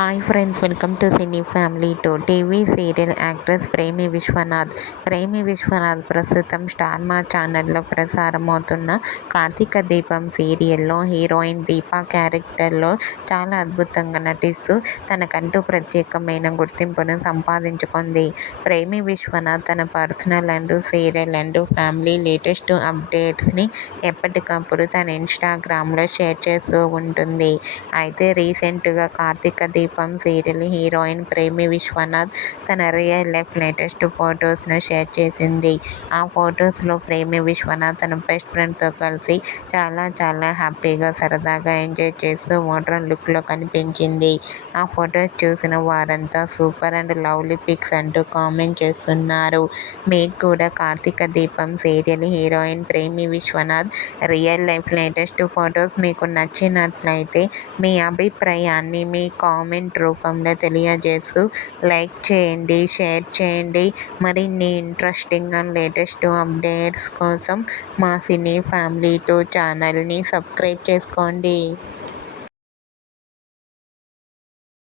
Hi friends, welcome to cine family two. TV serial actress Premi Vishwanath. ప్రేమి విశ్వనాథ్ ప్రస్తుతం star మా ఛానల్లో ప్రసారమవుతున్న కార్తీక దీపం సీరియల్లో హీరోయిన్ దీపా క్యారెక్టర్లో చాలా అద్భుతంగా నటిస్తూ తనకంటూ ప్రత్యేకమైన గుర్తింపును సంపాదించుకుంది. ప్రేమి విశ్వనాథ్ తన personal and serial and family latest అప్డేట్స్ని ఎప్పటికప్పుడు తన ఇన్స్టాగ్రామ్లో షేర్ చేస్తూ ఉంటుంది. అయితే రీసెంట్గా కార్తీక దీపం సీరియల్ హీరోయిన్ ప్రేమి విశ్వనాథ్ తన రియల్ లైఫ్ లేటెస్ట్ ఫొటోస్ను షేర్ చేసింది. ఆ ఫొటోస్లో ప్రేమి విశ్వనాథ్ తన బెస్ట్ ఫ్రెండ్తో కలిసి చాలా హ్యాపీగా సరదాగా ఎంజాయ్ చేస్తూ మోడ్రన్ లుక్లో కనిపించింది. ఆ ఫొటోస్ చూసిన వారంతా సూపర్ అండ్ లవ్లీ పిక్స్ అంటూ కామెంట్ చేస్తున్నారు. మీకు కూడా Karthika Deepam serial heroine Premi Vishwanath real life latest photos మీకు నచ్చినట్లయితే మీ అభిప్రాయాన్ని మీ కామెంట్ రూపంలో తెలియజేస్తూ లైక్ చేయండి, షేర్ చేయండి. మరిన్ని ఇంట్రెస్టింగ్ అండ్ లేటెస్ట్ అప్డేట్స్ కోసం మా సినీ ఫ్యామిలీ 2 ఛానల్ని సబ్స్క్రైబ్ చేసుకోండి.